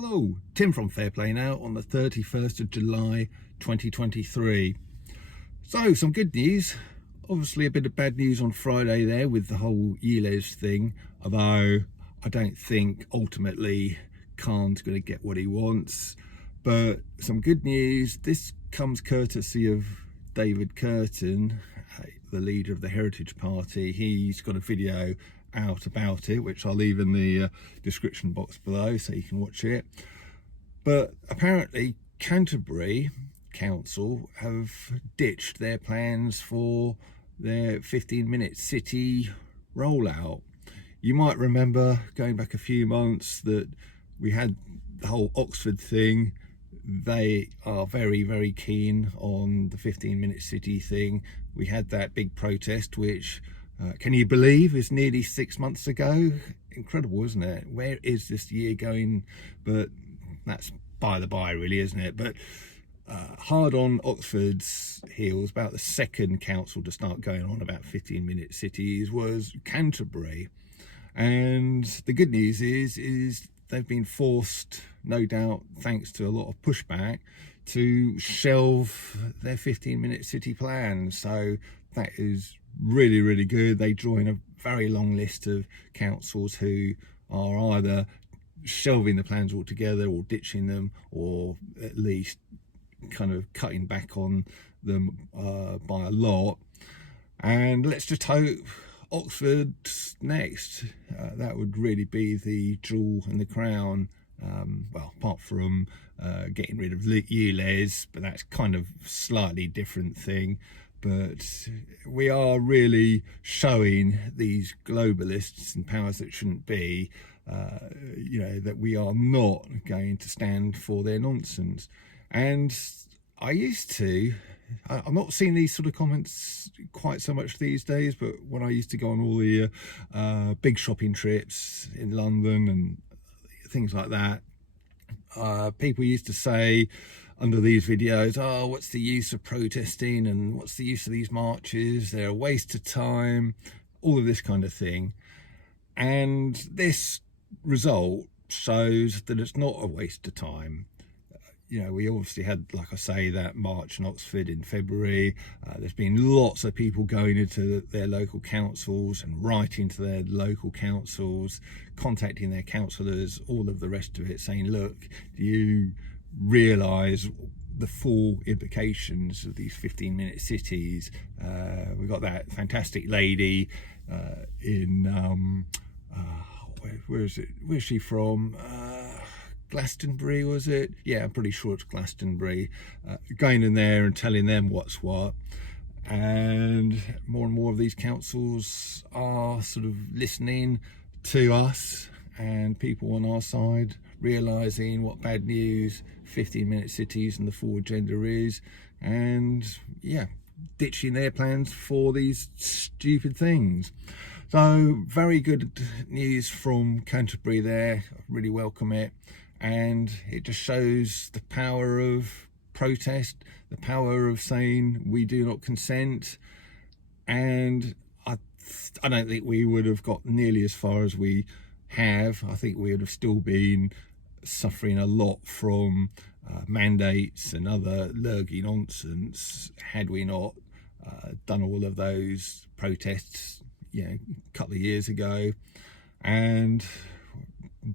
Hello, Tim from Fair Play Now on the 31st of July 2023. So, some good news. Obviously a bit of bad news on Friday there with the whole ULEZ thing, although I don't think ultimately Khan's going to get what he wants. But some good news, this comes courtesy of David Curtin, the leader of the Heritage Party. He's got a video out about it, which I'll leave in the description box below so you can watch it. But apparently Canterbury Council have ditched their plans for their 15-minute city rollout. You might remember going back a few months that we had the whole Oxford thing. They are very, very keen on the 15-minute city thing. We had that big protest, which can you believe is nearly 6 months ago? Incredible, isn't it? Where is this year going? But that's by the by, really, isn't it? But hard on Oxford's heels, about the second council to start going on about 15-minute cities was Canterbury. And the good news is they've been forced, no doubt, thanks to a lot of pushback, to shelve their 15-minute city plan. So that is really, really good. They join a very long list of councils who are either shelving the plans altogether or ditching them, or at least kind of cutting back on them by a lot. And let's just hope Oxford's next. That would really be the jewel in the crown. Well, apart from getting rid of ULEZ, but that's kind of slightly different thing. But we are really showing these globalists and powers that shouldn't be, that we are not going to stand for their nonsense. And I'm not seeing these sort of comments quite so much these days, but when I used to go on all the big shopping trips in London and things like that, people used to say under these videos, oh, what's the use of protesting and what's the use of these marches? They're a waste of time, all of this kind of thing. And this result shows that it's not a waste of time. We obviously had, like I say, that march in Oxford in February. There's been lots of people going into their local councils and writing to their local councils, contacting their councillors, all of the rest of it, saying, look, do you realise the full implications of these 15-minute cities? We've got that fantastic lady in, where's she from? Glastonbury, was it? Yeah, I'm pretty sure it's Glastonbury. Going in there and telling them what's what. And more of these councils are sort of listening to us and people on our side, realising what bad news 15-minute cities and the full agenda is, and yeah, ditching their plans for these stupid things. So very good news from Canterbury there. I really welcome it. And it just shows the power of protest, the power of saying we do not consent. And I don't think we would have got nearly as far as we have. I think we would have still been suffering a lot from mandates and other lurgy nonsense had we not done all of those protests, a couple of years ago. And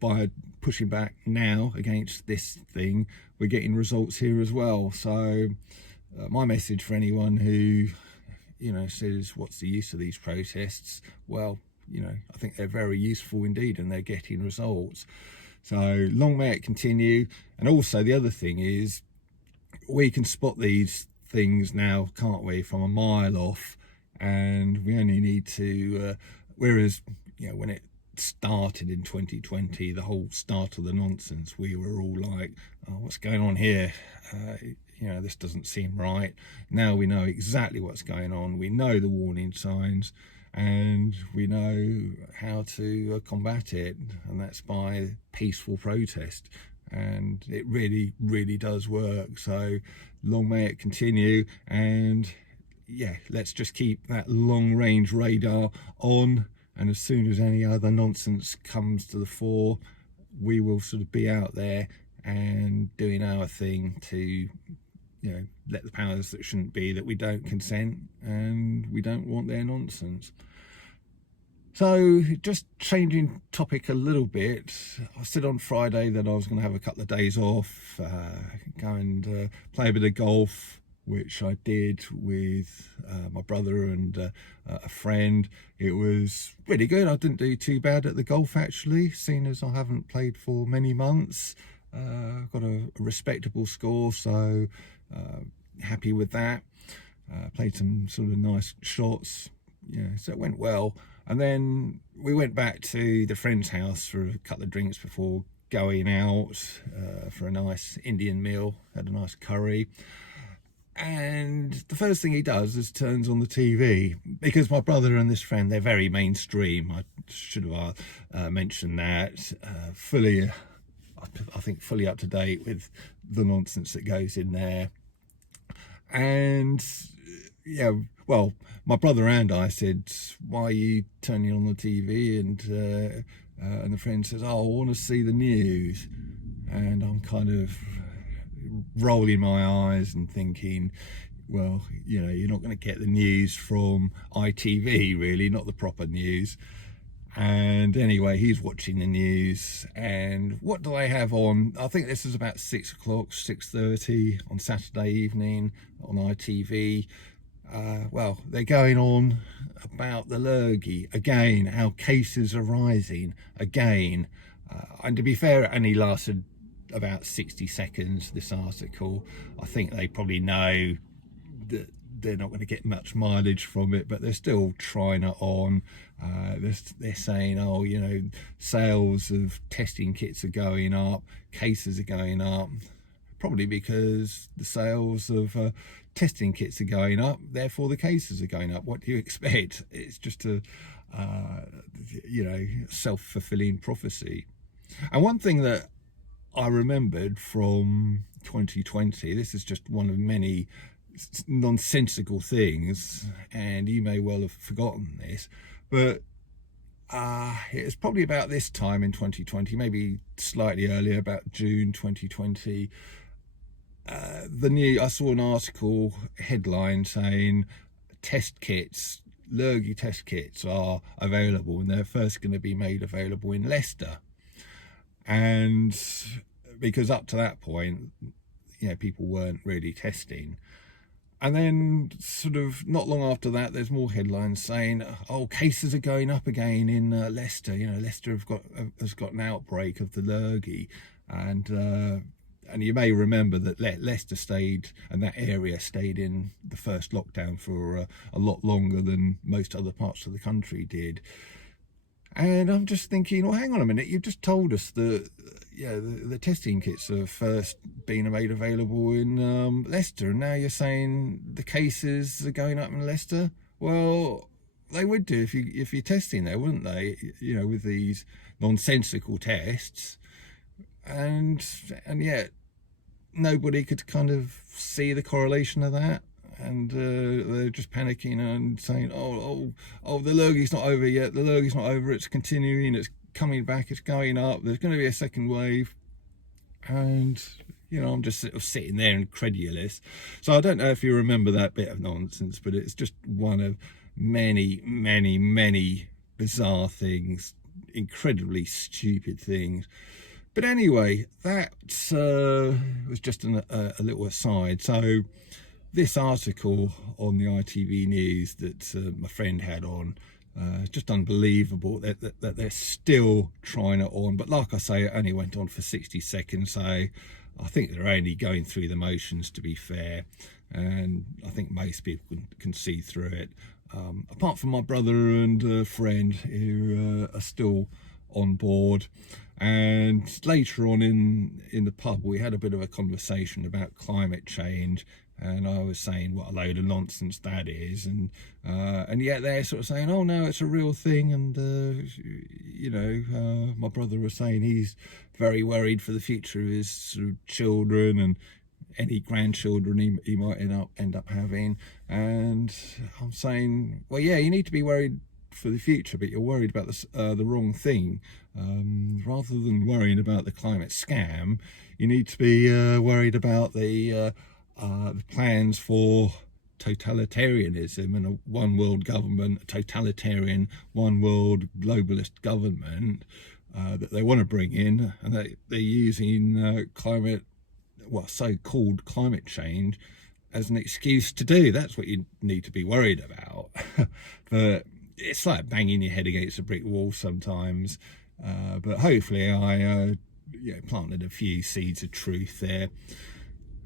by pushing back now against this thing, we're getting results here as well. So my message for anyone who says what's the use of these protests, well, I think they're very useful indeed, and they're getting results. So long may it continue. And also the other thing is, we can spot these things now, can't we, from a mile off, and we only need to whereas when it started in 2020, the whole start of the nonsense, we were all like, oh, what's going on here? This doesn't seem right. Now we know exactly what's going on. We know the warning signs, and we know how to combat it, and that's by peaceful protest. And it really, really does work. So long may it continue. And yeah, let's just keep that long range radar on. And as soon as any other nonsense comes to the fore, we will sort of be out there and doing our thing to, you know, let the powers that shouldn't be that we don't consent and we don't want their nonsense. So just changing topic a little bit, I said on Friday that I was going to have a couple of days off, go and play a bit of golf, which I did with my brother and a friend. It was really good. I didn't do too bad at the golf, actually, seeing as I haven't played for many months. Got a respectable score, so happy with that. Played some sort of nice shots, yeah, so it went well. And then we went back to the friend's house for a couple of drinks before going out for a nice Indian meal. Had a nice curry. And the first thing he does is turns on the TV, because my brother and this friend, they're very mainstream. I should have mentioned that. I think fully up to date with the nonsense that goes in there. And yeah, well, my brother and I said, why are you turning on the TV? And the friend says, oh, I want to see the news. And I'm kind of rolling my eyes and thinking, well, you know, you're not going to get the news from ITV, really, not the proper news. And anyway, he's watching the news, and what do they have on? I think this is about 6 o'clock, 6:30 on Saturday evening on ITV. Well, they're going on about the lurgy again, how cases are rising again. And to be fair, it only lasted about 60 seconds, this article. I think they probably know that they're not going to get much mileage from it, but they're still trying it on. They're saying, oh, you know, sales of testing kits are going up, cases are going up, probably because the sales of testing kits are going up, therefore the cases are going up. What do you expect? It's just a you know, self-fulfilling prophecy. And one thing that I remembered from 2020, this is just one of many nonsensical things, and you may well have forgotten this, but it's probably about this time in 2020, maybe slightly earlier, about June 2020. I saw an article headline saying test kits, lurgy test kits are available, and they're first going to be made available in Leicester. And because up to that point, you know, people weren't really testing. And then sort of not long after that, there's more headlines saying, oh, cases are going up again in Leicester. You know, Leicester has got an outbreak of the lurgy. And you may remember that Leicester stayed, and that area stayed in the first lockdown for a lot longer than most other parts of the country did. And I'm just thinking, well, hang on a minute, you've just told us that, yeah, the testing kits are first being made available in Leicester, and now you're saying the cases are going up in Leicester. Well, they would do if you're testing there, wouldn't they? You know, with these nonsensical tests, and yet nobody could kind of see the correlation of that. And they're just panicking and saying, oh, the lurgy's not over yet. The lurgy's not over. It's continuing. It's coming back. It's going up. There's going to be a second wave. And, you know, I'm just sort of sitting there incredulous. So I don't know if you remember that bit of nonsense, but it's just one of many, many, many bizarre things, incredibly stupid things. But anyway, that was just a little aside. So this article on the ITV News that my friend had on, just unbelievable that they're still trying it on. But like I say, it only went on for 60 seconds. So I think they're only going through the motions, to be fair. And I think most people can see through it. Apart from my brother and a friend who are still on board. And later on in the pub, we had a bit of a conversation about climate change, and I was saying what a load of nonsense that is, and yet they're sort of saying, oh no, it's a real thing. And you know, my brother was saying he's very worried for the future of his sort of children and any grandchildren he might end up having. And I'm saying, well, yeah, you need to be worried for the future, but you're worried about the wrong thing. Rather than worrying about the climate scam, you need to be worried about the plans for totalitarianism and a one world government, a totalitarian one world globalist government that they want to bring in, and they're using so-called climate change as an excuse to do. That's what you need to be worried about. But it's like banging your head against a brick wall sometimes. But hopefully I planted a few seeds of truth there.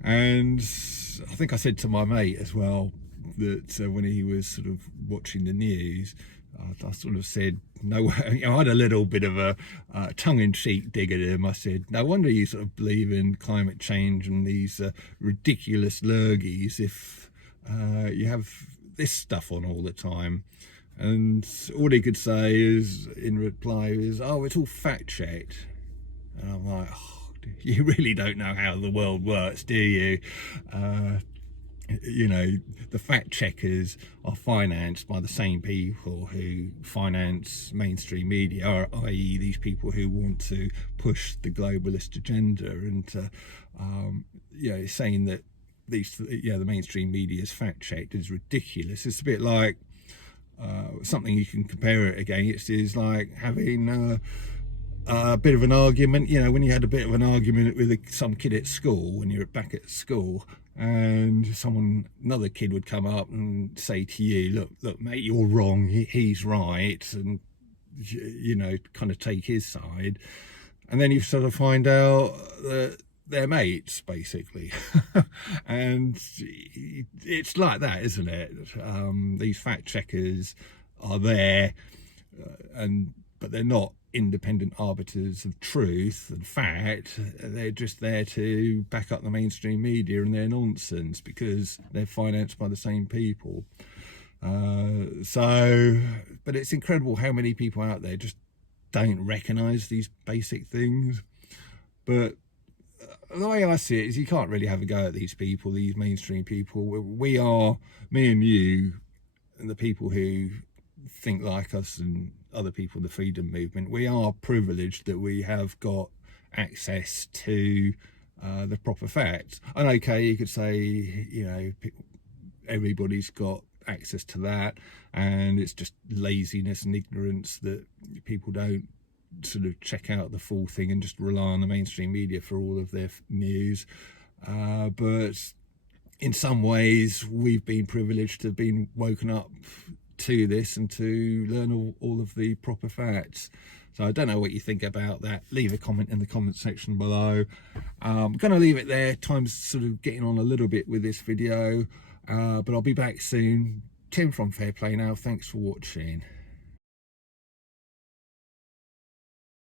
And I think I said to my mate as well that when he was sort of watching the news, I sort of said, no, I had a little bit of a tongue-in-cheek dig at him. I said, no wonder you sort of believe in climate change and these ridiculous lurgies if you have this stuff on all the time. And all he could say is, in reply, is, oh, it's all fact-checked. And I'm like, oh, you really don't know how the world works, do you? You know, the fact checkers are financed by the same people who finance mainstream media, i.e. these people who want to push the globalist agenda. And saying that the mainstream media is fact checked is ridiculous. It's a bit like something you can compare it against is like having a bit of an argument, when you had a bit of an argument with some kid at school when you're back at school, and another kid would come up and say to you, look mate, you're wrong, he's right, and kind of take his side, and then you sort of find out that they're mates basically. And it's like that, isn't it? These fact checkers are there, but they're not independent arbiters of truth and fact. They're just there to back up the mainstream media and their nonsense because they're financed by the same people. But it's incredible how many people out there just don't recognize these basic things. But the way I see it is you can't really have a go at these people, these mainstream people. We are, me and you, and the people who think like us and other people in the freedom movement, we are privileged that we have got access to the proper facts. And okay, you could say, everybody's got access to that, and it's just laziness and ignorance that people don't sort of check out the full thing and just rely on the mainstream media for all of their news. But in some ways, we've been privileged to have been woken up to this and to learn all of the proper facts. So I don't know what you think about that. Leave a comment in the comment section below. I'm going to leave it there. Time's sort of getting on a little bit with this video, but I'll be back soon. Tim from Fair Play now. Thanks for watching.